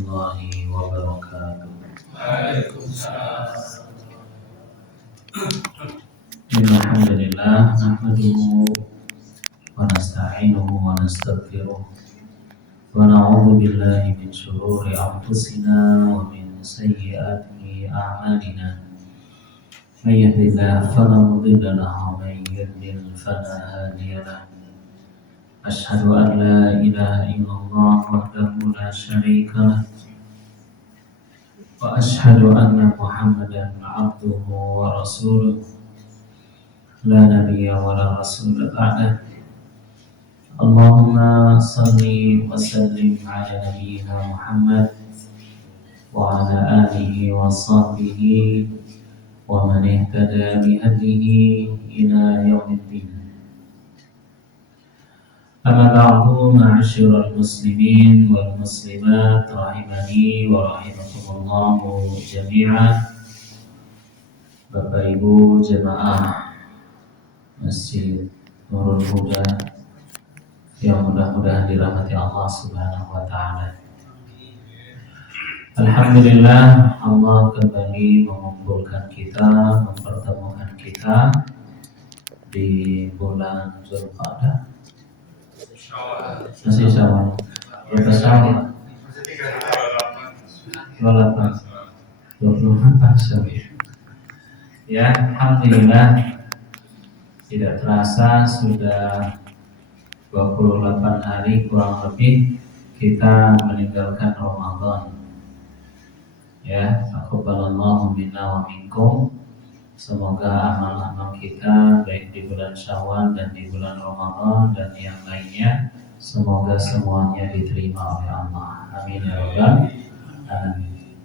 warahmatullahi wabarakatuh. Waalaikumsalam. Alhamdulillah nahmaduhu wa nasta'inuhu wa nastaghfiruh wa na'udzu billahi min shururi anfusina wa min sayyiati a'malina. May yahdihillahu fala mudilla lahu wa may yudlil fala hadiya lahu. Asyhadu an la ilaha illallah wahdahu la syarika lah wa asyhadu anna Muhammadan abduhu wa rasuluh la nabiyya wa la rasula ba'dah. Allahumma salli wa sallim ala nabiyyina Muhammad wa ala alihi wa sahbihi wa man ihtada bihadihi ila yaumiddin. Amma ba'du, ma'asyiral muslimin wal muslimat rahimani wa rahimakumullah jami'an. Bapak Ibu jemaah Masjid Nurul Huda yang mudah-mudahan dirahmati Allah Subhanahu wa taala. Alhamdulillah, Allah kembali mengumpulkan kita, mempertemukan kita di bulan Zulqa'dah. Masih Syawal. Berapa Syawal? 28 Syawal. Ya, alhamdulillah, tidak terasa sudah 28 hari kurang lebih kita meninggalkan Ramadan. Ya, taqabbalallahu minna wa minkum. Semoga amal-amal kita baik di bulan Syawal dan di bulan Ramadan dan yang lainnya, semoga semuanya diterima oleh Allah. Amin ya rabbal alamin.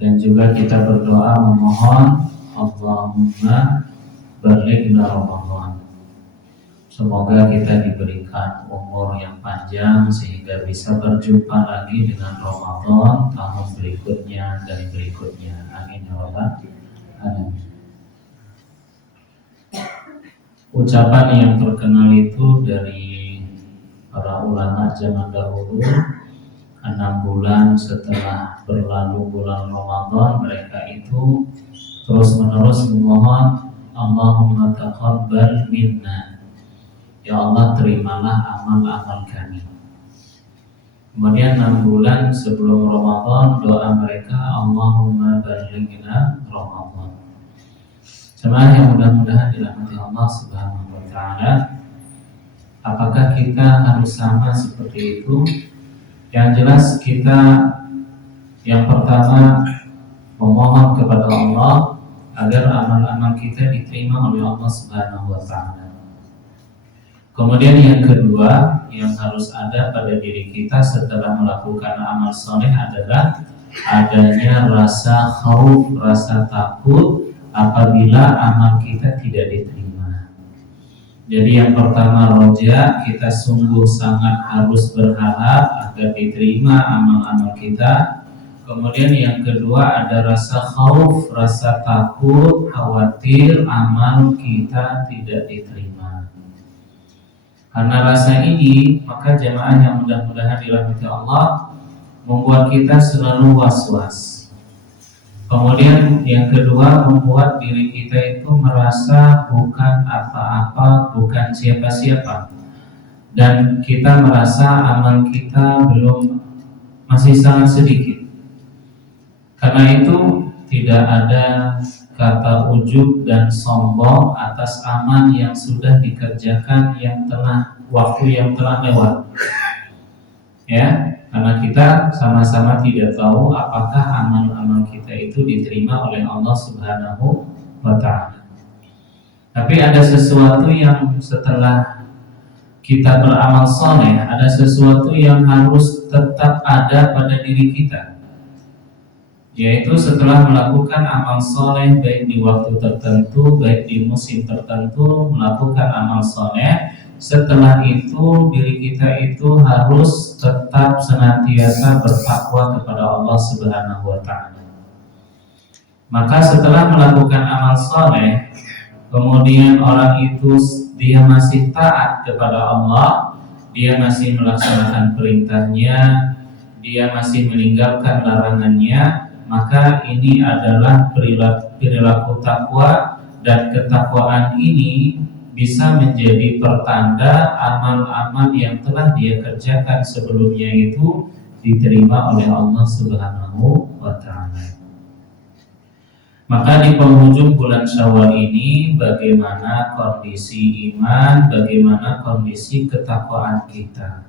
Dan juga kita berdoa memohon Allahumma balighna Ramadan. Semoga kita diberikan umur yang panjang sehingga bisa berjumpa lagi dengan Ramadan tahun berikutnya dan berikutnya. Amin ya rabbal alamin. Ucapan yang terkenal itu dari para ulama zaman dahulu, 6 bulan setelah berlalu bulan Ramadan mereka itu terus menerus memohon Allahumma taqabbal minna, ya Allah terimalah amal-amal kami. Kemudian 6 bulan sebelum Ramadan doa mereka Allahumma balighna Ramadan. Jemaah yang mudah-mudahan dirahmati Allah Subhanahu wa taala, apakah kita harus sama seperti itu? Yang jelas kita yang pertama memohon kepada Allah agar amal-amal kita diterima oleh Allah Subhanahu wa taala. Kemudian yang kedua yang harus ada pada diri kita setelah melakukan amal soleh adalah adanya rasa khauf, rasa takut apabila amal kita tidak diterima. Jadi yang pertama roja, kita sungguh sangat harus berharap agar diterima amal-amal kita. Kemudian yang kedua ada rasa khauf, rasa takut, khawatir amal kita tidak diterima. Karena rasa ini, maka jemaah yang mudah-mudahan dirahmati Allah, membuat kita selalu was-was. Kemudian yang kedua membuat diri kita itu merasa bukan apa-apa, bukan siapa-siapa. Dan kita merasa amal kita masih sangat sedikit. Karena itu tidak ada kata ujub dan sombong atas amal yang sudah dikerjakan waktu yang telah lewat. Ya, karena kita sama-sama tidak tahu apakah amal-amal kita itu diterima oleh Allah Subhanahu wa ta'ala. Tapi ada sesuatu yang setelah kita beramal soleh, ada sesuatu yang harus tetap ada pada diri kita, yaitu setelah melakukan amal soleh baik di waktu tertentu, baik di musim tertentu, melakukan amal soleh. Setelah itu diri kita itu harus tetap senantiasa bertakwa kepada Allah Subhanahu wa taala. Maka setelah melakukan amal soleh, kemudian orang itu dia masih taat kepada Allah, dia masih melaksanakan perintahnya, dia masih meninggalkan larangannya, maka ini adalah perilaku takwa, dan ketakwaan ini bisa menjadi pertanda amal-amal yang telah dia kerjakan sebelumnya itu diterima oleh Allah Subhanahu wa Ta'ala. Maka di penghujung bulan Syawal ini, bagaimana kondisi iman, bagaimana kondisi ketakwaan kita?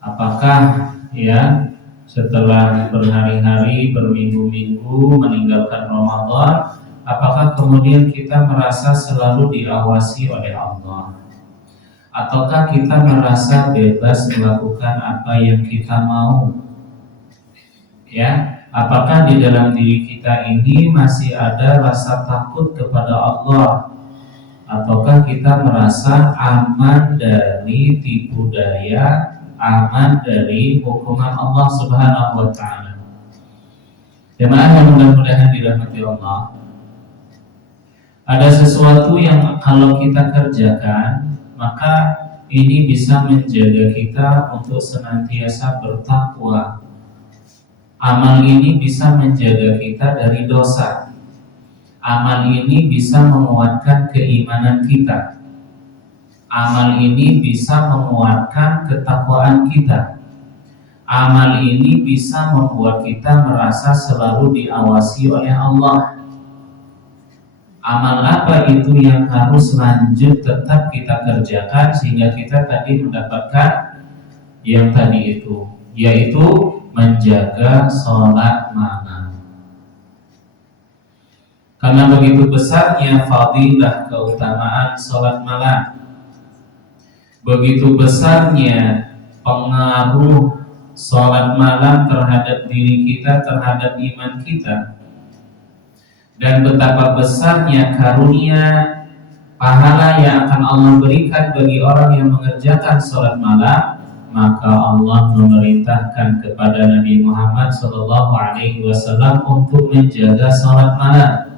Apakah setelah berhari-hari, berminggu-minggu meninggalkan Ramadan, apakah kemudian kita merasa selalu diawasi oleh Allah? Ataukah kita merasa bebas melakukan apa yang kita mau? Apakah di dalam diri kita ini masih ada rasa takut kepada Allah? Ataukah kita merasa aman dari tipu daya, aman dari hukuman Allah Subhanahu wa Ta'ala? Jemaah yang mudah-mudahan dirahmati Allah, ada sesuatu yang kalau kita kerjakan, maka ini bisa menjaga kita untuk senantiasa bertakwa. Amal ini bisa menjaga kita dari dosa. Amal ini bisa menguatkan keimanan kita. Amal ini bisa menguatkan ketakwaan kita. Amal ini bisa membuat kita merasa selalu diawasi oleh Allah. Amal apa itu yang harus lanjut tetap kita kerjakan sehingga kita tadi mendapatkan yang tadi itu, yaitu menjaga sholat malam. Karena begitu besarnya fadilah keutamaan sholat malam, begitu besarnya pengaruh sholat malam terhadap diri kita, terhadap iman kita, dan betapa besarnya karunia pahala yang akan Allah berikan bagi orang yang mengerjakan sholat malam, maka Allah memerintahkan kepada Nabi Muhammad SAW untuk menjaga sholat malam.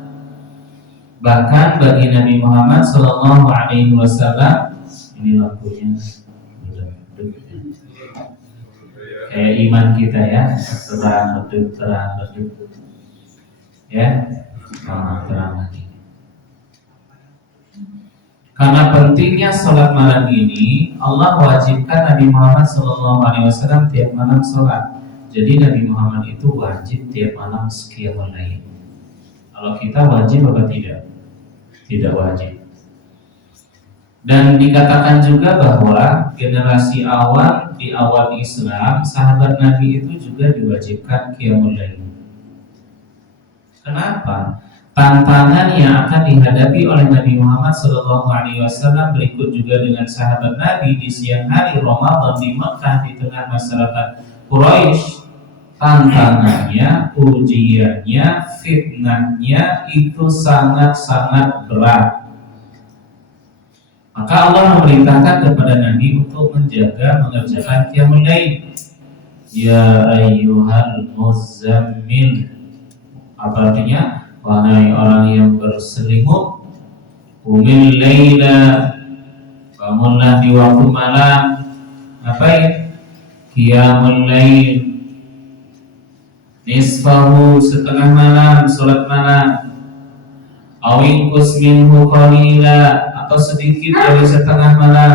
Bahkan bagi Nabi Muhammad SAW, ini lampunya kayak iman kita terang redup, terang lagi. Karena pentingnya sholat malam ini, Allah wajibkan Nabi Muhammad SAW tiap malam sholat. Jadi Nabi Muhammad itu wajib tiap malam qiyamul lail. Kalau kita wajib atau tidak? Tidak wajib. Dan dikatakan juga bahwa generasi awal di awal Islam, sahabat Nabi itu juga diwajibkan qiyamul lail. Kenapa? Tantangan yang akan dihadapi oleh Nabi Muhammad SAW berikut juga dengan sahabat Nabi di siang hari Ramadan di Mekah di tengah masyarakat Quraisy. Tantangannya, ujiannya, fitnahnya itu sangat-sangat berat. Maka Allah memerintahkan kepada Nabi untuk mengerjakan qiyamul lail. Ya ayyuhal muzammil. Apa artinya? Wahai orang yang berselimut, qumil laila, bangunlah di waktu malam. Ngapain? Qiyamul lail, nisfahu, setengah malam, sholat malam. Awinkus minhu qalila, atau sedikit dari setengah malam.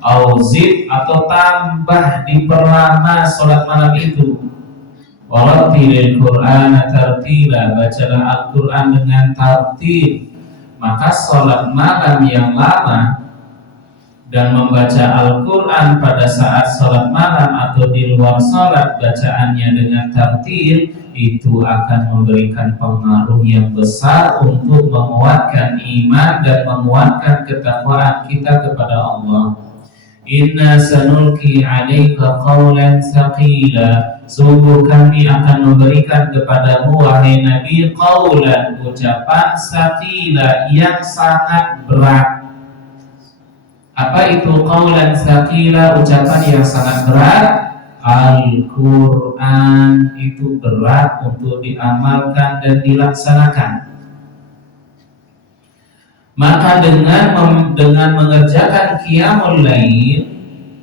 Auzid, atau tambah, diperlama sholat malam itu. Warattilil Qur'ana tartila, bacalah Al-Quran dengan tartil. Maka sholat malam yang lama dan membaca Al-Quran pada saat sholat malam atau di luar sholat, bacaannya dengan tartil, itu akan memberikan pengaruh yang besar untuk menguatkan iman dan menguatkan ketakwaan kita kepada Allah. Inna sanulki 'alaika qawlan tsaqila, sungguh kami akan memberikan kepadamu wahai Nabi qawlan, ucapan tsaqila yang sangat berat. Apa itu qawlan tsaqila, ucapan yang sangat berat? Al-Quran itu berat untuk diamalkan dan dilaksanakan. Maka dengan mengerjakan qiyamul lail,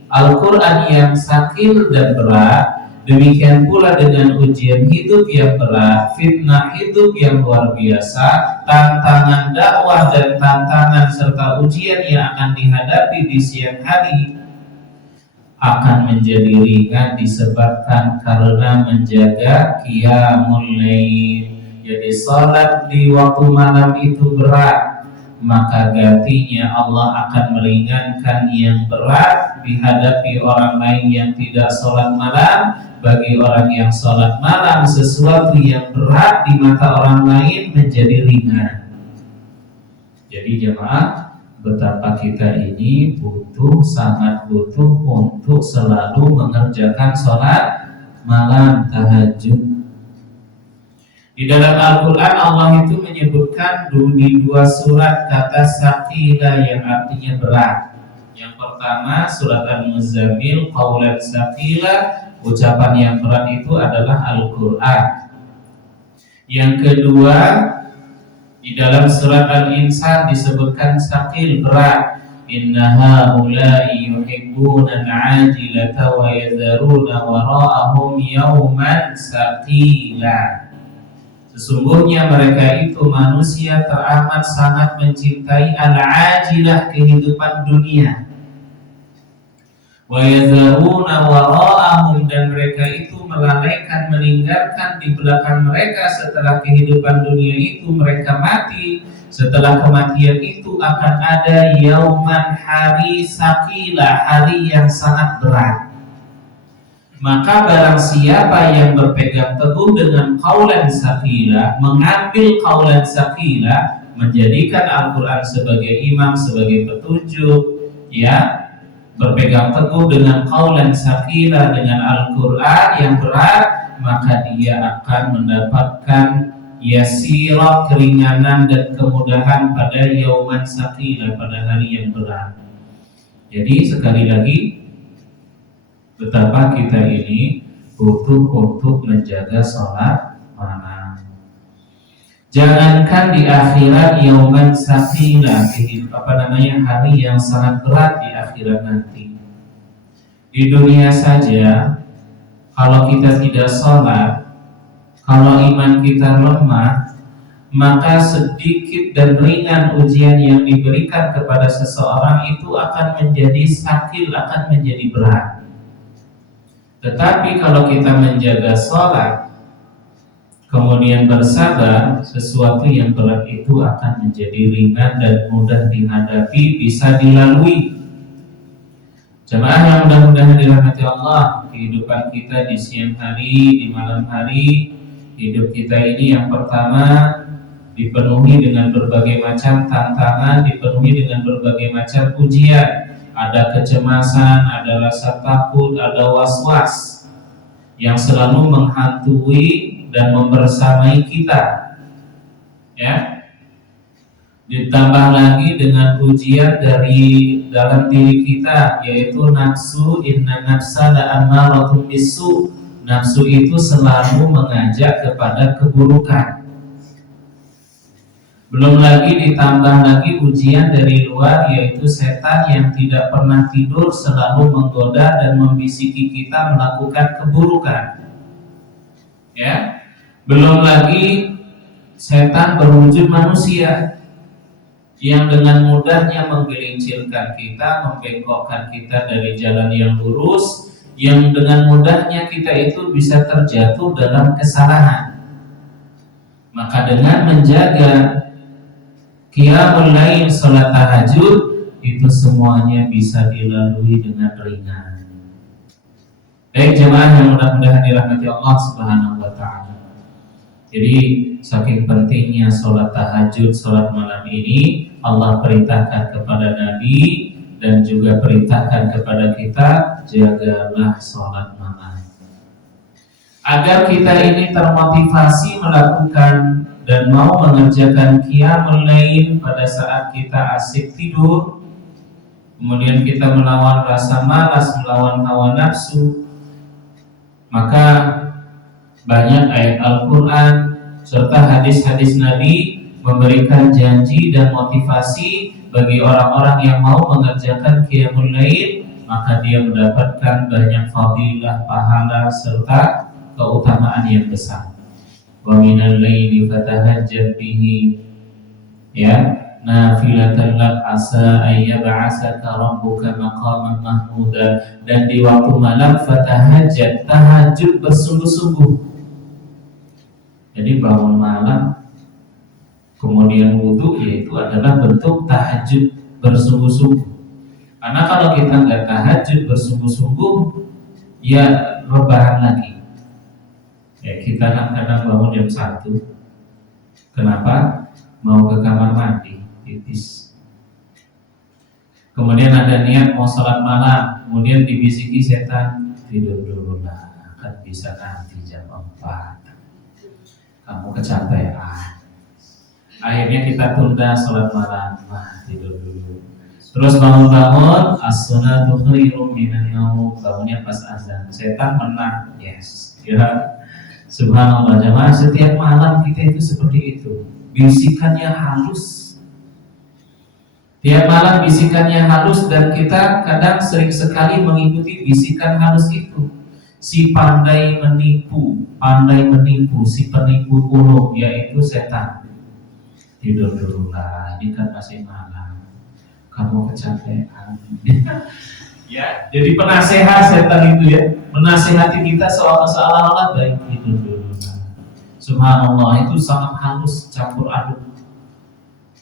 Al-Quran yang sakil dan berat, demikian pula dengan ujian hidup yang berat, fitnah hidup yang luar biasa, tantangan dakwah dan tantangan serta ujian yang akan dihadapi di siang hari akan menjadi ringan disebabkan karena menjaga qiyamul lail. Jadi salat di waktu malam itu berat, maka gantinya Allah akan meringankan yang berat dihadapi orang lain yang tidak sholat malam. Bagi orang yang sholat malam, sesuatu yang berat di mata orang lain menjadi ringan. Jadi jemaah, betapa kita ini sangat butuh untuk selalu mengerjakan sholat malam, tahajud. Di dalam Al-Quran Allah itu menyebutkan di 2 surat kata sakila yang artinya berat. Yang pertama surat Al-Muzammil, qaulan sakila, ucapan yang berat itu adalah Al-Quran. Yang kedua di dalam surat Al-Insan disebutkan sakil, berat. Inna haula'i yuhibbuna al-'ajilata wa yadharuna wara'ahum yawman sakila. Sesungguhnya mereka itu manusia teramat sangat mencintai al-ajilah, kehidupan dunia. Wa yadharuna wara'ahum, dan mereka itu melalaikan, meninggalkan di belakang mereka setelah kehidupan dunia itu mereka mati. Setelah kematian itu akan ada yauman, hari sakilah, hari yang sangat berat. Maka barang siapa yang berpegang teguh dengan qaulan sakila, mengambil qaulan sakila, menjadikan Al-Quran sebagai imam, sebagai petunjuk, ya, berpegang teguh dengan qaulan sakila, dengan Al-Quran yang berat, maka dia akan mendapatkan yasirah, keringanan dan kemudahan pada yauman sakila, pada hari yang berat. Jadi sekali lagi, betapa kita ini butuh untuk menjaga sholat malam. Jangankan di akhirat yauman sakila, hari yang sangat berat di akhirat nanti. Di dunia saja, kalau kita tidak sholat, kalau iman kita lemah, maka sedikit dan ringan ujian yang diberikan kepada seseorang itu akan menjadi sakil, akan menjadi berat. Tetapi kalau kita menjaga sholat, kemudian bersabar, sesuatu yang berat itu akan menjadi ringan dan mudah dihadapi, bisa dilalui. Jemaah yang mudah-mudahan dirahmati Allah, kehidupan kita di siang hari, di malam hari, hidup kita ini yang pertama dipenuhi dengan berbagai macam tantangan, dipenuhi dengan berbagai macam ujian. Ada kecemasan, ada rasa takut, ada was-was yang selalu menghantui dan membersamai kita, ya. Ditambah lagi dengan ujian dari dalam diri kita, yaitu nafsu. Inna nafsa la'ammaratun bisu. Nafsu itu selalu mengajak kepada keburukan. Belum lagi ditambah lagi ujian dari luar, yaitu setan yang tidak pernah tidur selalu menggoda dan membisiki kita melakukan keburukan. Ya, belum lagi setan berwujud manusia yang dengan mudahnya menggelincirkan kita, membengkokkan kita dari jalan yang lurus, yang dengan mudahnya kita itu bisa terjatuh dalam kesalahan. Maka dengan menjaga qiyamul lail, salat tahajud, itu semuanya bisa dilalui dengan ringan. Baik jemaah yang mudah-mudahan dirahmati Allah Subhanahu wa taala. Jadi saking pentingnya salat tahajud, salat malam ini, Allah perintahkan kepada Nabi dan juga perintahkan kepada kita, jagalah salat malam. Agar kita ini termotivasi melakukan dan mau mengerjakan qiyamul lail pada saat kita asik tidur, kemudian kita melawan rasa malas, melawan hawa nafsu, maka banyak ayat Al-Quran serta hadis-hadis Nabi memberikan janji dan motivasi bagi orang-orang yang mau mengerjakan qiyamul lail, maka dia mendapatkan banyak fadilah, pahala serta keutamaan yang besar. Wa minal laili fatahajjad bihi, ya, nafilatan lak asa ayyab'asaka rabbuka maqaman mahmuda. Dan di waktu malam fatahajjad, tahajud bersungguh-sungguh. Jadi bangun malam kemudian wudhu, yaitu adalah bentuk tahajud bersungguh-sungguh. Karena kalau kita nggak tahajud bersungguh-sungguh, ya rebahan lagi. Ya, kita kadang bangun jam 1. Kenapa? Mau ke kamar mandi, pipis. Kemudian ada niat mau sholat malam, kemudian dibisiki setan, tidur dulu lah, kan bisa nanti jam 4. Kamu kecapean. Akhirnya kita tunda sholat malam, tidur dulu. Terus bangun-bangun, as-sunatu khairum minan naum, bangunnya pas azan. Setan menang, yes. Ya, subhanallah jemaah, setiap malam kita itu seperti itu. Bisikannya halus. Tiap malam bisikannya halus, dan kita kadang sering sekali mengikuti bisikan halus itu. Si pandai menipu, si penipu ulung, yaitu setan. Tidur dulu lah, ini kan masih malam. Kamu kecapean. Ya, jadi penasehat setan itu ya, menasehati kita seolah-olah baik, tidur dulu lah. Subhanallah, itu sangat halus, campur aduk.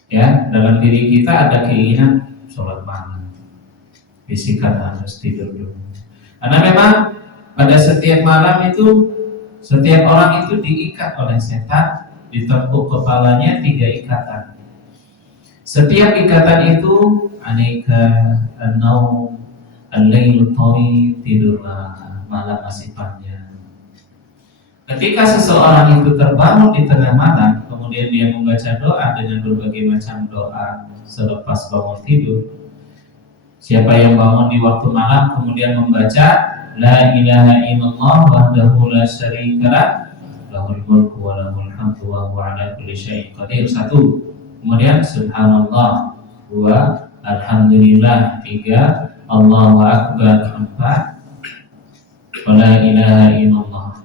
Ya, dalam diri kita ada keinginan sholat malam, bisikan halus, tidur dulu. Karena memang pada setiap malam itu, setiap orang itu diikat oleh setan, ditepuk kepalanya 3 ikatan. Setiap ikatan itu aneka an-naum, al-lailul tawil, tidurlah, malam masih panjang. Ketika seseorang itu terbangun di tengah malam, kemudian dia membaca doa dengan berbagai macam doa selepas bangun tidur. Siapa yang bangun di waktu malam kemudian membaca la ilaha illallah wahdahu la syarikalah, lahul mulku wa lahul hamdu wa huwa ala kulli syai'in qadir, 1. Kemudian subhanallah 2, alhamdulillah 3, Allahu akbar 4, wa la ilaha illallah.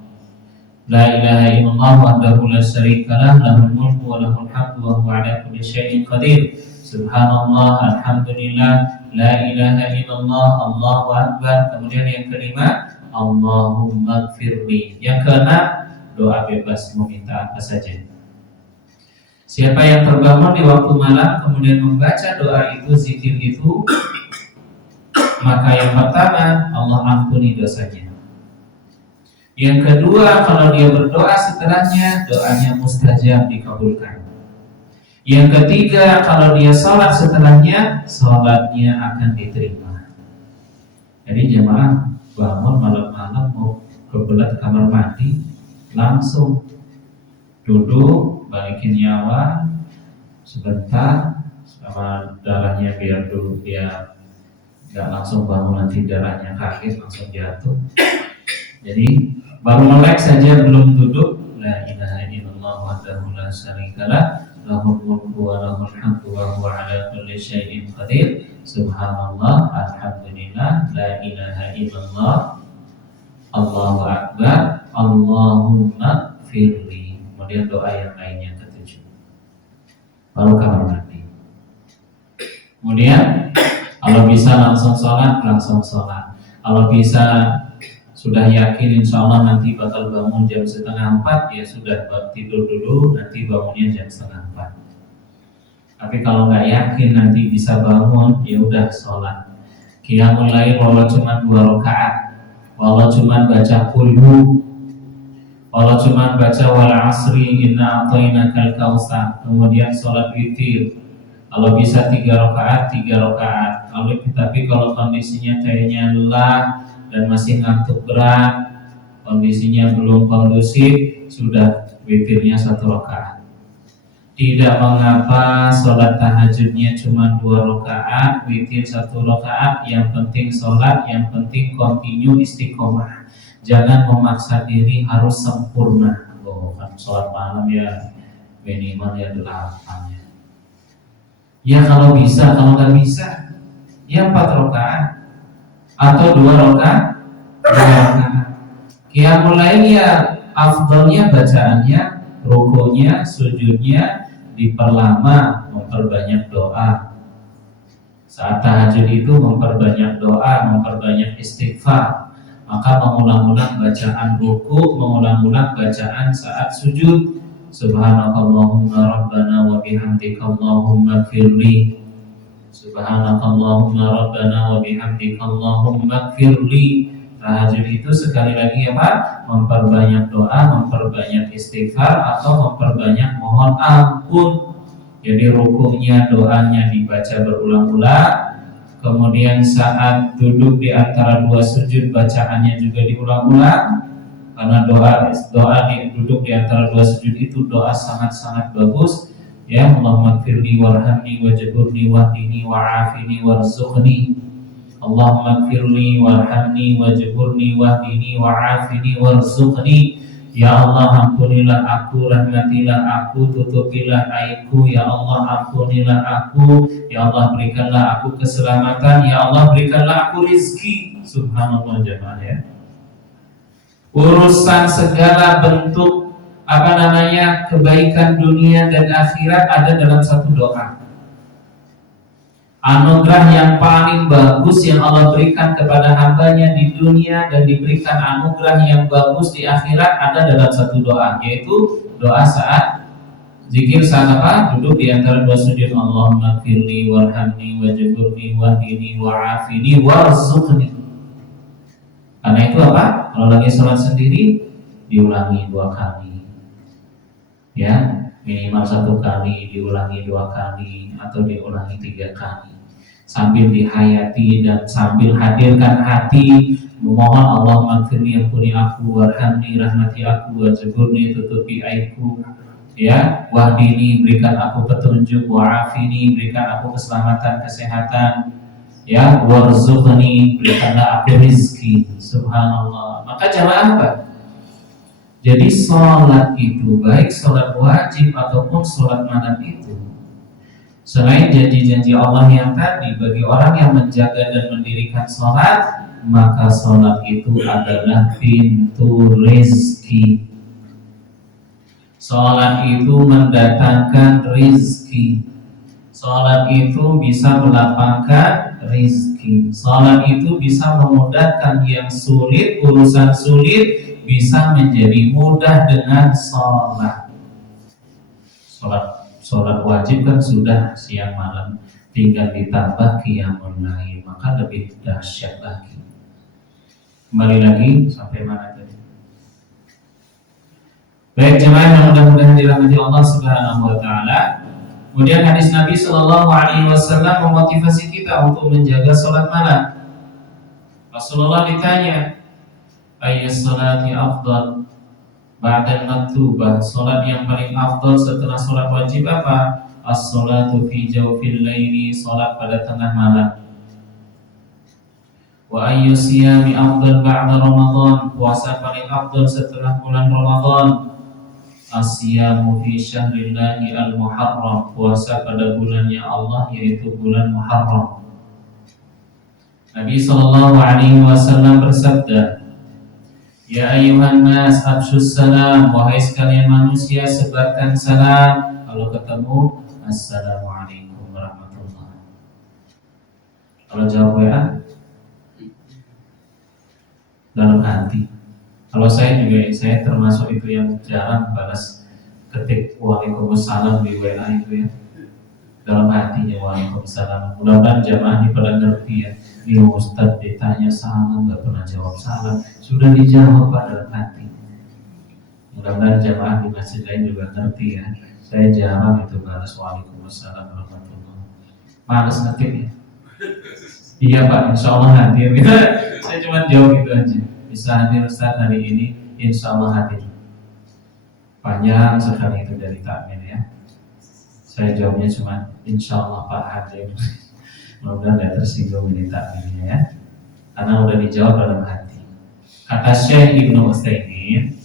La ilaha illallah wahdahu la syarikalah, lahul mulku wa lahul hamdu wa huwa ala kulli syai'in qadir. Subhanallah, alhamdulillah, la ilaha illallah, Allahu akbar. Kemudian yang kelima, Allahumma gfirli. Yang keenam, doa bebas, meminta apa saja. Siapa yang terbangun di waktu malam kemudian membaca doa itu, zikir itu, maka yang pertama, Allah ampuni dosanya. Yang kedua, kalau dia berdoa setelahnya, doanya mustajab, dikabulkan. Yang ketiga, kalau dia sholat setelahnya, sholatnya akan diterima. Jadi jemaah bangun malam-malam mau kebelet kamar mandi, langsung duduk, balikin nyawa sebentar, sama darahnya biar dulu dia nggak langsung bangun, nanti darahnya kaget langsung jatuh. Jadi baru melek saja belum duduk, la ilaha illallah wahdahu la syarikalah, lahul mulku wa lahul hamdu wa huwa ala kulli syai'in qadir. Subhanallah, alhamdulillah, la ilaha illallah, Allahu akbar, Allahumma firli. Kemudian doa yang lainnya ke-7. Baru kamar mandi. Kemudian kalau bisa langsung sholat, langsung sholat. Kalau bisa sudah yakin insya Allah nanti bakal bangun jam 3:30, ya sudah tidur dulu, nanti bangunnya jam 3:30. Tapi kalau nggak yakin nanti bisa bangun, ya udah sholat. Qiyamul lail walau cuma 2 rakaat, walau cuma baca kulhu, walau cuma baca wal asri inna a'tainakal kautsar, kemudian sholat witir. Kalau bisa 3 rakaat, 3 rakaat. Tapi kalau kondisinya kayaknya lelah dan masih ngantuk berat, kondisinya belum kondusif, sudah witirnya 1 rakaat. Tidak mengapa sholat tahajudnya cuma 2 rakaat, witir 1 rakaat. Yang penting sholat, yang penting continue istiqomah. Jangan memaksa diri harus sempurna. Kan sholat malam ya minimal ya 8 ya. Ya kalau bisa, kalau nggak bisa ya 4 rakaat. atau 2 rakaat. Qiyamul lail ya afdalnya bacaannya, rukunya, sujudnya diperlama, memperbanyak doa. Saat tahajud itu memperbanyak doa, memperbanyak istighfar. Maka mengulang-ulang bacaan ruku, mengulang-ulang bacaan saat sujud. Subhanakallahumma rabbana wa bihamdika Allahumma firli. Subhanakallahumma rabbana wa bihamdika Allahumma firli. Tahajud itu sekali lagi ya Pak, memperbanyak doa, memperbanyak istighfar, atau memperbanyak mohon ampun. Jadi rukunya, doanya dibaca berulang-ulang. Kemudian saat duduk di antara 2 sujud, bacaannya juga diulang-ulang. Karena doa duduk di antara 2 sujud itu doa sangat-sangat bagus. Ya, Allahumma gfirli warhamni wajburni wahdini wa'afini warzuqni. Allahumma gfirli warhamni wajburni wahdini wa'afini warzuqni. Ya Allah, ampunilah aku, rahmatilah aku, tutupilah aibku. Ya Allah, ampunilah aku. Ya Allah, berikanlah aku keselamatan. Ya Allah, berikanlah aku rizki. Subhanallah jemaah ya. Urusan segala bentuk kebaikan dunia dan akhirat ada dalam satu doa. Anugerah yang paling bagus yang Allah berikan kepada hambanya di dunia dan diberikan anugerah yang bagus di akhirat ada dalam satu doa, yaitu doa saat zikir saat duduk di antara 2 sujud. Allahumma gfirli warhamni wajburni wahdini wa'afini warzuqni. Karena itu kalau lagi sholat sendiri diulangi 2 kali, ya, minimal 1 kali, diulangi 2 kali, atau diulangi 3 kali, sambil dihayati dan sambil hadirkan hati memohon Allah maghfirli, ampuni aku, warhamni, rahmati aku, wajburni, tutupi aibku, ya, wahdini, berikan aku petunjuk, wa'afini, berikan aku keselamatan, kesehatan, ya, warzuqni, berikanlah aku rizki. Subhanallah. Maka jamaah apa? Jadi sholat itu, baik sholat wajib ataupun sholat malam itu, selain janji-janji Allah yang tadi, bagi orang yang menjaga dan mendirikan sholat, maka sholat itu adalah pintu rezeki. Sholat itu mendatangkan rezeki. Sholat itu bisa melapangkan rezeki. Sholat itu bisa memudahkan yang sulit, urusan sulit bisa menjadi mudah dengan sholat. Sholat wajib kan sudah siang malam, tinggal ditambah qiyamul lail, maka lebih dahsyat lagi. Kembali lagi sampai mana tadi? Baik jemaah yang mudah-mudahan dirahmati Allah Subhanahu wa taala. Kemudian hadis Nabi Shallallahu Alaihi Wasallam memotivasi kita untuk menjaga sholat malam. Rasulullah ditanya, ayat sholati afdal ba'dal maktubah, sholat yang paling afdal setelah sholat wajib apa? As-sholatu fi jawfil laili, sholat pada tengah malam. Wa ayyu siyami afdal ba'da Ramadan, puasa paling afdal setelah bulan Ramadan. Asyamu fi syahrillahi al-muharram, puasa pada bulannya Allah yaitu bulan Muharram. Nabi sallallahu alaihi wasallam bersabda, ya ayyuhan nas afshus salam, wahai sekalian manusia sebarkan salam. Kalau ketemu, assalamualaikum warahmatullahi. Kalau jawab WA dalam hati. Kalau saya termasuk itu yang jarang balas ketik waalaikumsalam di WA itu ya. Dalam hatinya waalaikumsalam. Mudah-mudahan jamaah ini pada ngerti ya. Ini Ustaz ditanya salam nggak pernah jawab salam, sudah dijawab pada dalam hati. Mudah-mudahan jamaah di masjid lain juga ngerti ya. Saya jarang itu balas waalaikumsalam warahmatullahi. Males ngetik ya. Iya Pak, insya Allah hadir. Saya cuma jawab itu aja. Bisa hadir Ustaz hari ini, insya Allah hadir. Panjang sekali itu dari takmir ya. Saya jawabnya cuma insya Allah Pak hadir. Mudah-mudahan tidak tersinggung ini takmirnya ya, karena udah dijawab dalam hati. Kata Syekh Ibnu Utsaimin,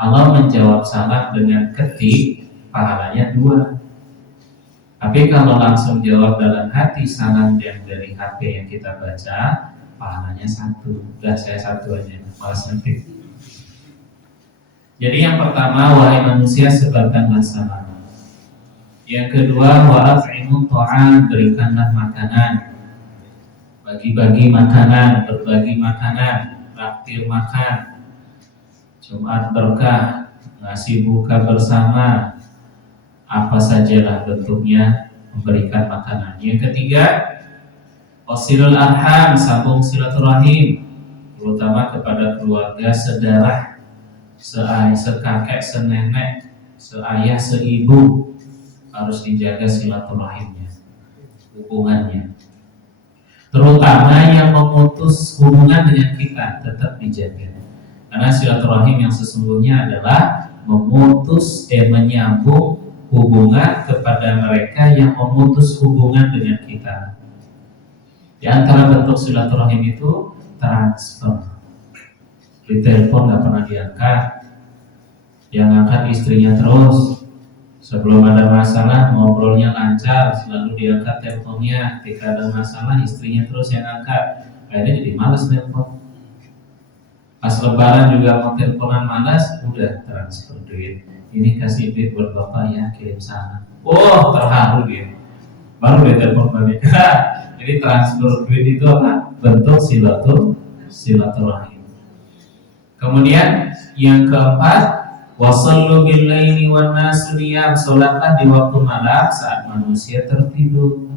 Allah menjawab salam dengan ketik, pahalanya 2. Tapi kalau langsung jawab dalam hati salam yang dari HP yang kita baca, pahalanya satu. Udah saya satu aja, malas ngetik. Jadi yang pertama, wahai manusia, sebarkanlah salam. Yang kedua, wa at'imu ta'am, berikanlah makanan. Bagi-bagi makanan, berbagi makanan, traktir makan, Jumat berkah, ngasih buka bersama, apa sajalah bentuknya memberikan makanan. Yang ketiga, wasilul arham, sambung silaturahim, terutama kepada keluarga sedarah, sekakek, senenek, seayah, seibu, harus dijaga silaturahimnya, hubungannya. Terutama yang memutus hubungan dengan kita tetap dijaga. Karena silaturahim yang sesungguhnya adalah menyambung hubungan kepada mereka yang memutus hubungan dengan kita. Di antara bentuk silaturahim itu transfer. Di telepon nggak pernah diangkat, yang angkat istrinya terus. Sebelum ada masalah, ngobrolnya lancar, selalu diangkat teleponnya. Ketika ada masalah, istrinya terus yang angkat. Akhirnya jadi malas telepon. Pas lebaran juga mau teleponan malas, udah transfer duit. Ini kasih duit buat bapak ya, kirim sana. Oh, terharu dia. Baru dia telepon balik. Jadi transfer duit itu apa? Bentuk silaturahim. Kemudian yang keempat, wasallu bil laili wan nasu niyam, salatlah di waktu malam saat manusia tertidur.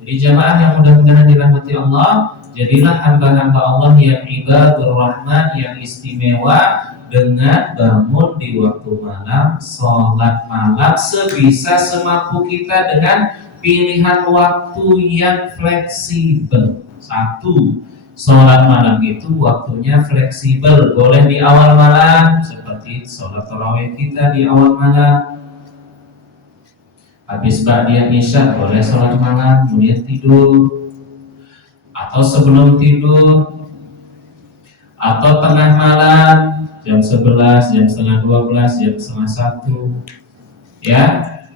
Jadi jamaah yang mudah-mudahan dirahmati Allah, jadilah hamba-hamba Allah yang ibadur rahman, yang istimewa dengan bangun di waktu malam, salat malam sebisa semampu kita dengan pilihan waktu yang fleksibel. Satu, sholat malam itu waktunya fleksibel, boleh di awal malam seperti sholat tarawih kita di awal malam. Habis ba'diyah isya boleh sholat malam kemudian tidur, atau sebelum tidur, atau tengah malam jam 11, jam setengah 12, jam setengah 1, ya,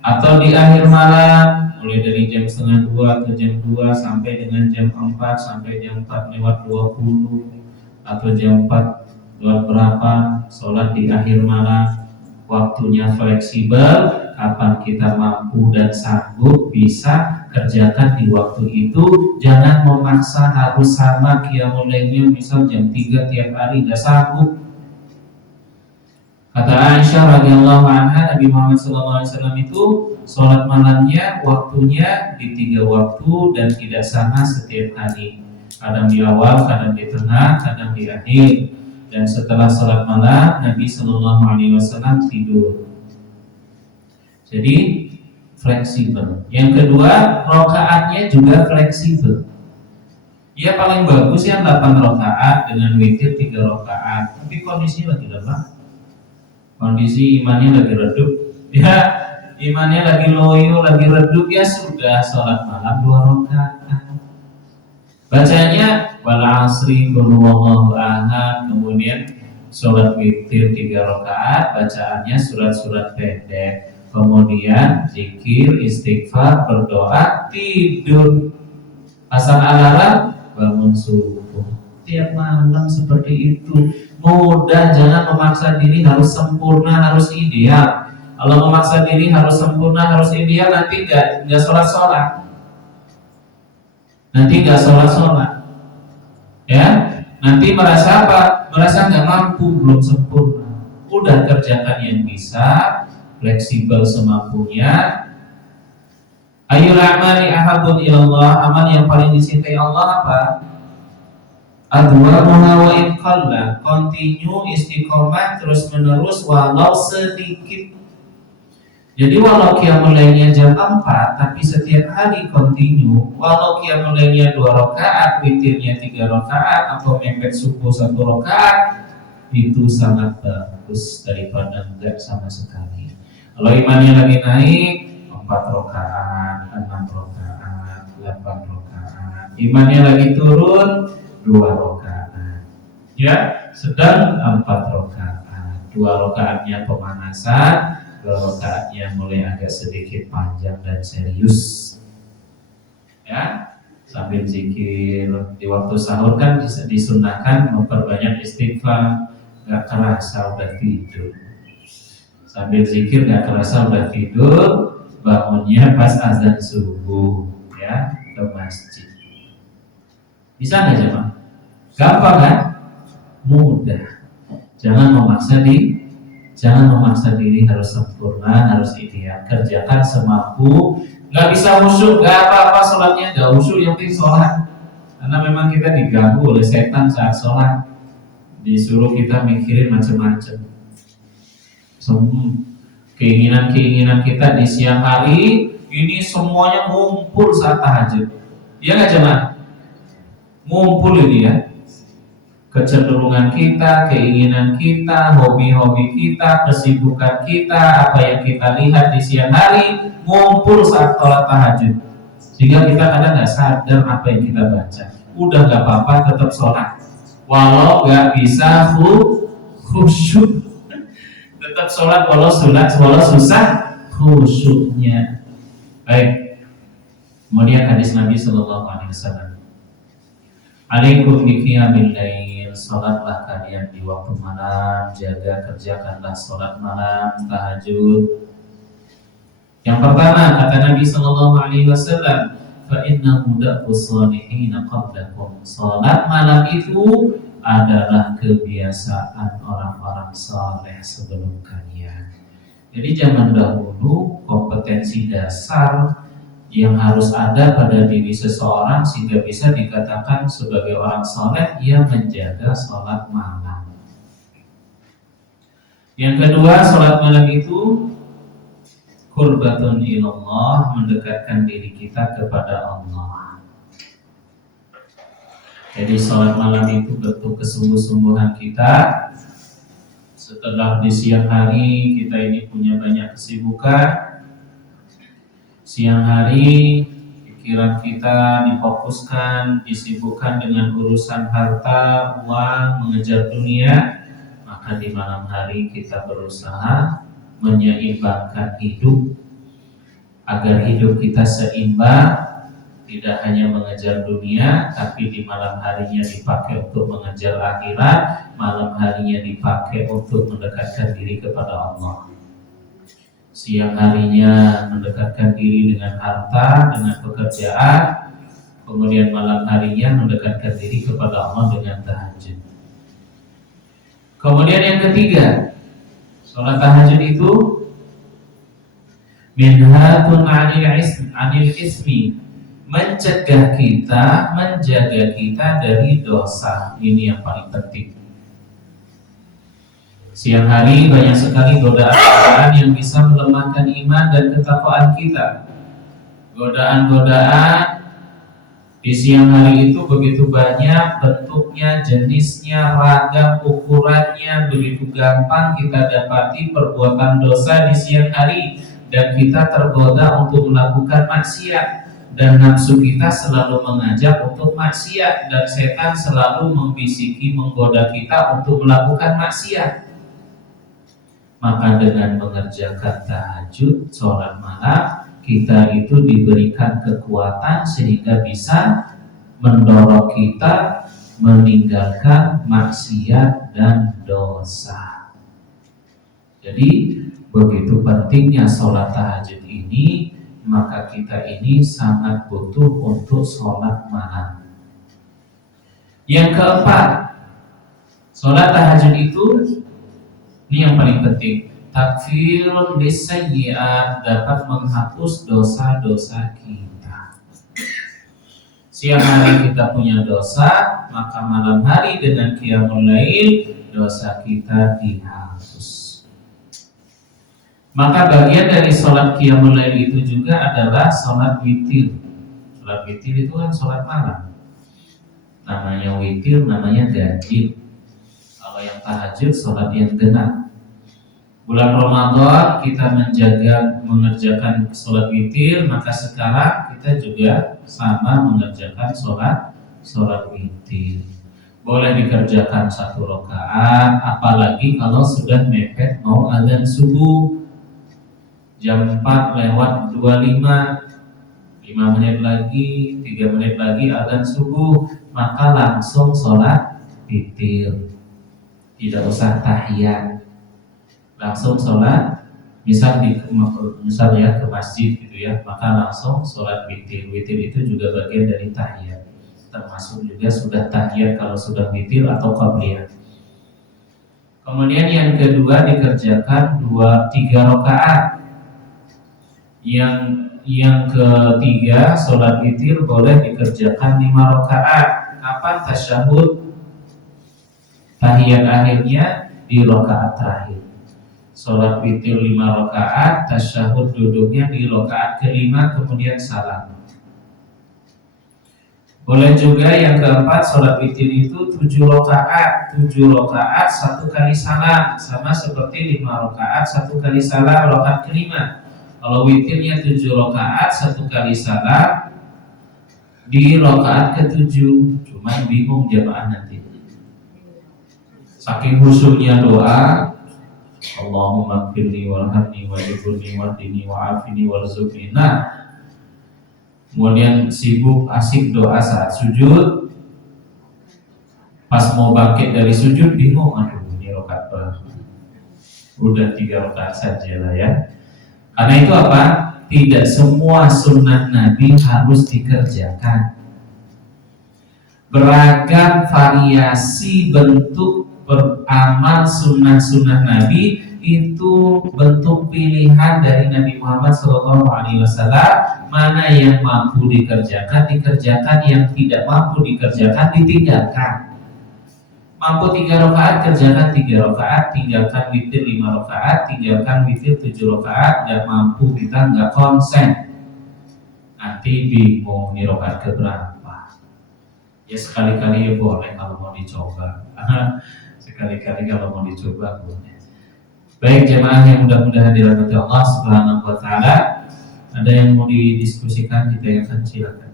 atau di akhir malam mulai dari jam setengah 2 atau jam 2 sampai dengan jam 4 sampai jam 4 lewat 20 atau jam 4 lewat berapa, sholat di akhir malam. Waktunya fleksibel, kapan kita mampu dan sanggup bisa kerjakan di waktu itu. Jangan memaksa harus sama qiyamul lailnya misal jam 3 tiap hari, gak sanggup. Kata Aisyah radhiyallahu anha, Nabi Muhammad SAW itu sholat malamnya waktunya di 3 waktu dan tidak sama setiap hari. Kadang di awal, kadang di tengah, kadang di akhir. Dan setelah sholat malam Nabi SAW tidur. Jadi fleksibel. Yang kedua, rakaatnya juga fleksibel. Ya paling bagus ya 8 rakaat dengan witir 3 rakaat. Tapi kondisi lagi lemah. Kondisi imannya lagi redup, ya imannya lagi loyo, lagi redup, ya sudah sholat malam 2 rakaat. Bacanya wal asri qul huwallahu ahad, kemudian sholat witir 3 rakaat, bacaannya surat-surat pendek, kemudian zikir, istighfar, berdoa, tidur. Pasang alarm bangun subuh. Tiap malam seperti itu. Mudah, jangan memaksa diri harus sempurna, harus ideal. Kalau memaksa diri harus sempurna, harus ideal, nanti nggak sholat. Nanti nggak sholat. Ya, nanti merasa apa? Merasa nggak mampu, belum sempurna. Udah kerjakan yang bisa, fleksibel semampunya. Ayyul a'mali ahabun ilallah, amal yang paling dicintai Allah apa? Adwamuha wa in qalla, continue, istiqomah, terus menerus walau sedikit. Jadi walau qiyamul lailnya jam 4, tapi setiap hari continue. Walau qiyamul lailnya 2 rakaat, witirnya 3 rakaat, atau mepet subuh 1 rakaat, itu sangat bagus daripada enggak sama sekali. Kalau imannya lagi naik, 4 rakaat, 6 rakaat, 8 rakaat. Imannya lagi turun, 2 rakaat, ya, sedang 4 rakaat. 2 rakaatnya pemanasan, 2 rakaatnya mulai agak sedikit panjang dan serius, ya. sambil zikir. Di waktu sahur kan disunahkan memperbanyak istighfar. Gak kerasa udah tidur, sambil zikir gak kerasa udah tidur, bangunnya pas azan subuh ya, ke masjid. Bisa nggak jemaah? Gampang kan? Mudah. Jangan memaksa diri harus sempurna, harus ideal. Kerjakan semampu. Nggak bisa khusyuk, nggak apa-apa sholatnya, nggak khusyuk, yang penting sholat. Karena memang kita diganggu oleh setan saat sholat, disuruh kita mikirin macam-macam. Keinginan-keinginan kita di siang hari ini semuanya ngumpul saat tahajud. Iya nggak jemaah? Ngumpul ini ya. Kecenderungan kita, keinginan kita, hobi-hobi kita, kesibukan kita, apa yang kita lihat di siang hari ngumpul saat sholat tahajud, sehingga kita kadang nggak sadar apa yang kita baca. Udah nggak apa-apa, tetap sholat, walau nggak bisa khusyuk, tetap sholat walau susah khusyuknya. Baik. Kemudian hadis Nabi Sallallahu Alaihi Wasallam, alaikum biqiyamil lail, sholatlah kalian di waktu malam, kerjakanlah sholat malam, tahajud. Yang pertama kata Nabi Sallallahu Alaihi Wasallam, fa innahu da'bus salihina qablakum. Sholat malam itu adalah kebiasaan orang-orang saleh sebelum kalian. Jadi zaman dahulu kompetensi dasar yang harus ada pada diri seseorang sehingga bisa dikatakan sebagai orang saleh, ia menjaga sholat malam. Yang kedua, sholat malam itu qurbatun ilallah, mendekatkan diri kita kepada Allah. Jadi sholat malam itu bentuk kesungguh-sungguhan kita. Setelah di siang hari kita ini punya banyak kesibukan, siang hari pikiran kita difokuskan, disibukkan dengan urusan harta, uang, mengejar dunia, maka di malam hari kita berusaha menyeimbangkan hidup agar hidup kita seimbang, tidak hanya mengejar dunia, tapi di malam harinya dipakai untuk mengejar akhirat, malam harinya dipakai untuk mendekatkan diri kepada Allah. Siang harinya mendekatkan diri dengan harta, dengan pekerjaan, kemudian malam harinya mendekatkan diri kepada Allah dengan tahajud. Kemudian yang ketiga, sholat tahajud itu minhatun anil ismi, mencegah kita, menjaga kita dari dosa. Ini yang paling penting. Siang hari banyak sekali godaan-godaan yang bisa melemahkan iman dan ketakwaan kita. Godaan-godaan di siang hari itu begitu banyak, bentuknya, jenisnya, ragam, ukurannya, begitu gampang kita dapati perbuatan dosa di siang hari, dan kita tergoda untuk melakukan maksiat, dan nafsu kita selalu mengajak untuk maksiat, dan setan selalu membisiki, menggoda kita untuk melakukan maksiat. Maka dengan mengerjakan tahajud, sholat malam, kita itu diberikan kekuatan sehingga bisa mendorong kita meninggalkan maksiat dan dosa. Jadi begitu pentingnya sholat tahajud ini, maka kita ini sangat butuh untuk sholat malam. Yang keempat, sholat tahajud itu, ini yang paling penting, takfirun lisayyi'at, dapat menghapus dosa-dosa kita. Siang hari kita punya dosa, maka malam hari dengan qiyamul lail dosa kita dihapus. Maka bagian dari sholat qiyamul lail itu juga adalah sholat witir. Sholat witir itu kan sholat malam. Namanya witir, namanya ganjil. Kalau yang tahajud, sholat yang genap. Bulan Ramadan kita mengerjakan sholat witir, maka sekarang kita juga sama mengerjakan sholat witir. Boleh dikerjakan 1 rakaat, apalagi kalau sudah mepet mau azan subuh jam 4:25, 5 menit lagi, 3 menit lagi azan subuh, maka langsung sholat witir. Tidak usah tahiyat, langsung sholat. Misal ya ke masjid gitu ya, maka langsung sholat witir. Witir itu juga bagian dari tahiyat, termasuk juga sudah tahiyat kalau sudah witir atau qabliyah. Kemudian yang kedua dikerjakan 3 rakaat. Yang ketiga sholat witir boleh dikerjakan 5 rakaat. Kapan tasyahud? Tahiyat akhirnya di rakaat terakhir. Sholat witir 5 rakaat, tasyahud duduknya di rakaat kelima, kemudian salam. Boleh juga yang keempat, sholat witir itu 7 rakaat. 7 rakaat 1 kali salam, sama seperti 5 rakaat 1 kali salam rakaat kelima. Kalau witirnya 7 rakaat 1 kali salam di rakaat ke-7, cuma bingung jamaah nanti. Saking khusyuknya doa, Allahumma gfirli warhamni wajburni wahdini wa'afini warzuqni. Nah, kemudian sibuk asik doa saat sujud, pas mau bangkit dari sujud bingung, aduh ini rakaat berapa? Udah 3 rakaat saja lah ya. Karena itu apa? Tidak semua sunnah Nabi harus dikerjakan. Beragam variasi bentuk beramal sunnah-sunnah Nabi itu bentuk pilihan dari Nabi Muhammad SAW. Mana yang mampu dikerjakan, dikerjakan. Yang tidak mampu dikerjakan, ditinggalkan. Mampu 3 rakaat, kerjakan 3 rakaat. Tinggalkan witir 5 rakaat. Tinggalkan witir 7 rakaat. Gak mampu, kita gak konsen, nanti bingung nih rakaat keberapa. Ya sekali-kali ya boleh kalau mau dicoba. Sekali-kali kalau mau dicoba boleh. Baik jemaah yang mudah-mudahan dirahmati Allah Subhanahu wa taala, ada yang mau didiskusikan, ditanyakan, silakan.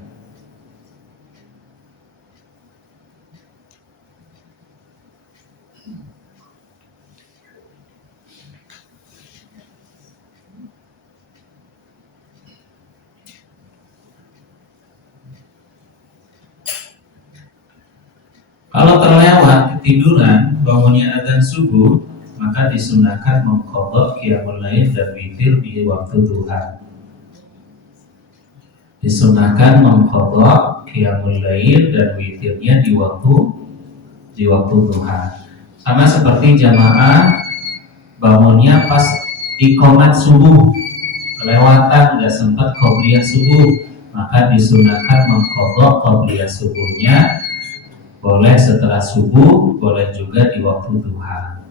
Kalau terlewat ketiduran bangunnya azan subuh, maka disunahkan mengqadha qiyamul lail dan witir di waktu duha. Disunahkan mengqadha qiyamul lail dan witirnya di waktu duha. Sama seperti jamaah bangunnya pas iqamat subuh, kelewatan nggak sempat qobliyah subuh, maka disunahkan mengqadha qobliyah subuhnya. Boleh setelah subuh, boleh juga di waktu duha.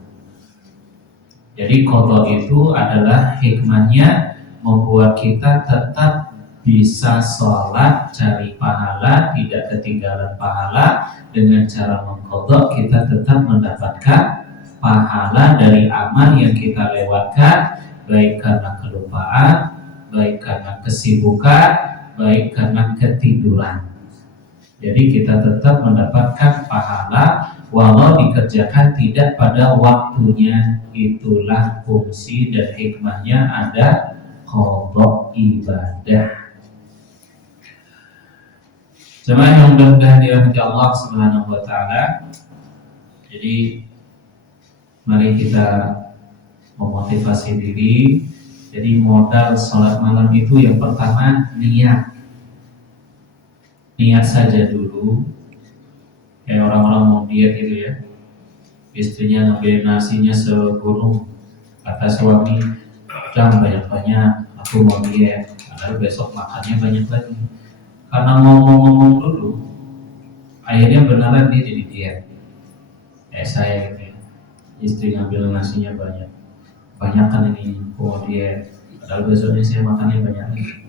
Jadi qadha itu adalah hikmahnya membuat kita tetap bisa sholat, cari pahala, tidak ketinggalan pahala. Dengan cara mengqadha kita tetap mendapatkan pahala dari amal yang kita lewatkan, baik karena kelupaan, baik karena kesibukan, baik karena ketiduran. Jadi kita tetap mendapatkan pahala walau dikerjakan tidak pada waktunya. Itulah fungsi dan hikmahnya ada qadha ibadah. Jemaah yang mudah-mudahan dirahmati Allah Subhanahu wa taala. Jadi mari kita memotivasi diri. Jadi modal sholat malam itu yang pertama niat. Niat saja dulu. Kayak orang-orang mau diet gitu ya, istrinya ngambil nasinya segunung, kata suami, jangan banyak-banyak, aku mau diet. Padahal besok makannya banyak lagi. Karena ngomong-ngomong dulu, akhirnya beneran dia jadi diet. Saya gitu ya, istri ngambil nasinya banyak, kan ini aku mau diet. Padahal besoknya saya makannya banyak lagi.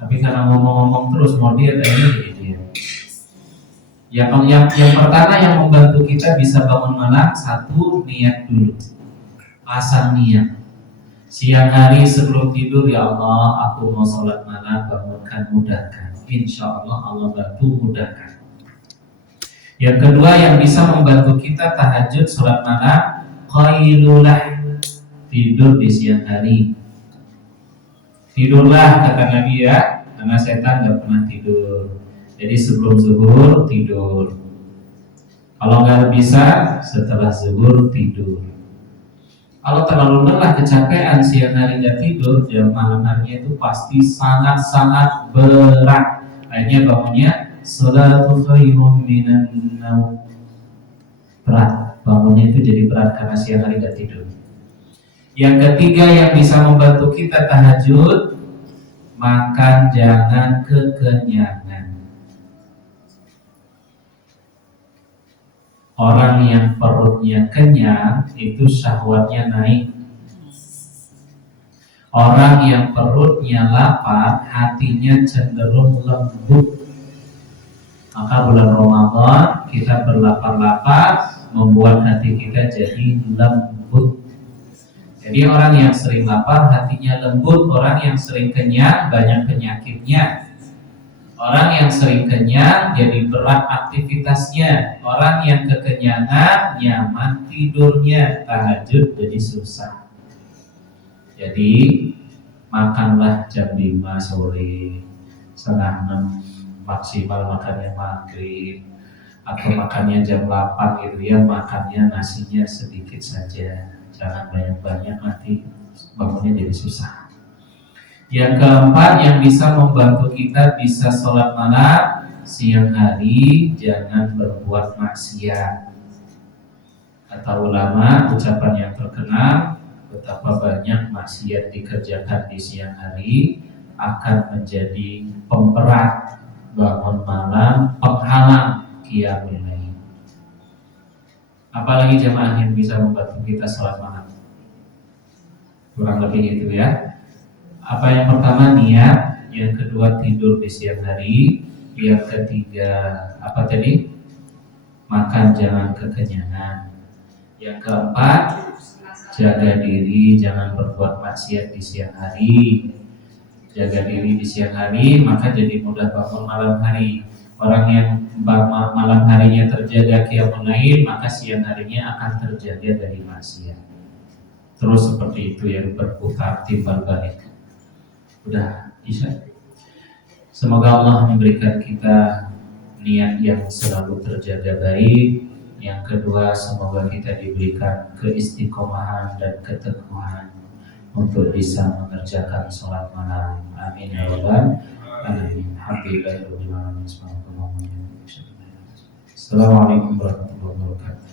Tapi karena ngomong-ngomong terus mau diet, akhirnya jadi diet. Yang pertama yang membantu kita bisa bangun malam, satu, niat dulu. Pasang niat. Siang hari sebelum tidur, ya Allah, aku mau sholat malam, bangunkan, mudahkan. Insya Allah Allah bantu, mudahkan. Yang kedua yang bisa membantu kita tahajud, sholat malam, qailulah, tidur di siang hari. Tidurlah, kata Nabi ya, karena setan nggak pernah tidur. Jadi sebelum zuhur tidur. Kalau nggak bisa setelah zuhur tidur. Kalau terlalu lelah kecapean siang hari nggak tidur, jam malam harinya itu pasti sangat-sangat berat. Akhirnya bangunnya salatu khairun minan naum. Berat, bangunnya itu jadi berat karena siang hari nggak tidur. Yang ketiga yang bisa membantu kita tahajud, makan jangan kekenyangan. Orang yang perutnya kenyang itu syahwatnya naik. Orang yang perutnya lapar hatinya cenderung lembut. Maka bulan Ramadan kita berlapar-lapar membuat hati kita jadi lembut. Jadi orang yang sering lapar hatinya lembut, orang yang sering kenyang banyak penyakitnya. Orang yang sering kenyang jadi berat aktivitasnya. Orang yang kekenyangan nyaman tidurnya, tahajud jadi susah. Jadi makanlah jam 5 sore, setengah 6 maksimal makannya maghrib, atau makannya jam 8 gitu ya, makannya nasinya sedikit saja, jangan banyak-banyak nanti bangunnya jadi susah. Yang keempat yang bisa membantu kita bisa sholat malam siang hari, jangan berbuat maksiat. Kata ulama, ucapan yang terkenal, betapa banyak maksiat dikerjakan di siang hari akan menjadi pemberat bangun malam, penghalang qiyamul lail. Apalagi jemaah yang bisa membantu kita sholat malam, kurang lebih itu ya. Apa yang pertama niat, yang kedua tidur di siang hari, yang ketiga apa tadi? Makan jangan kekenyangan. Yang keempat jaga diri, jangan berbuat maksiat di siang hari. Jaga diri di siang hari, maka jadi mudah bangun malam hari. Orang yang malam harinya terjaga qiyamul lail, maka siang harinya akan terjaga dari maksiat. Terus seperti itu yang berputar timbal balik. Udah Isya. Semoga Allah memberikan kita niat yang selalu terjaga baik. Yang kedua, semoga kita diberikan keistiqomahan dan keteguhan untuk bisa mengerjakan sholat malam. Amin ya rabbal alamin. Alhamdulillahirabbil alamin. Assalamualaikum warahmatullahi wabarakatuh.